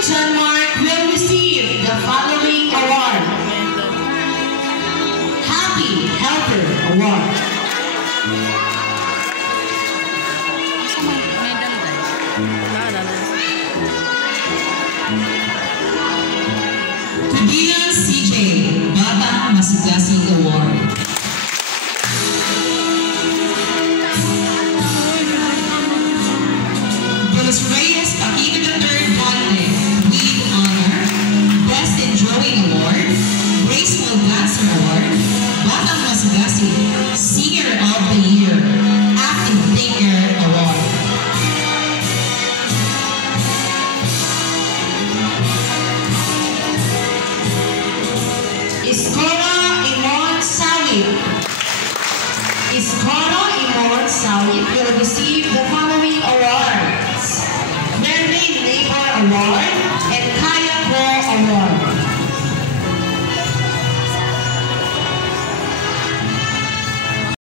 John Mark will receive the following award. Happy Helper Award. Tubigan CJ, Bata Masigasig Award. Buenos Reyes Paquito III Bonde, with honor, Best in Drawing Award, Graceful Dancer Award, Bata Masigasig, Singer of the Year, Active Thinker Award. Iskora Imon Sawit. Iskora Imon Sawit will receive the following awards. Friendly Neighbor Award,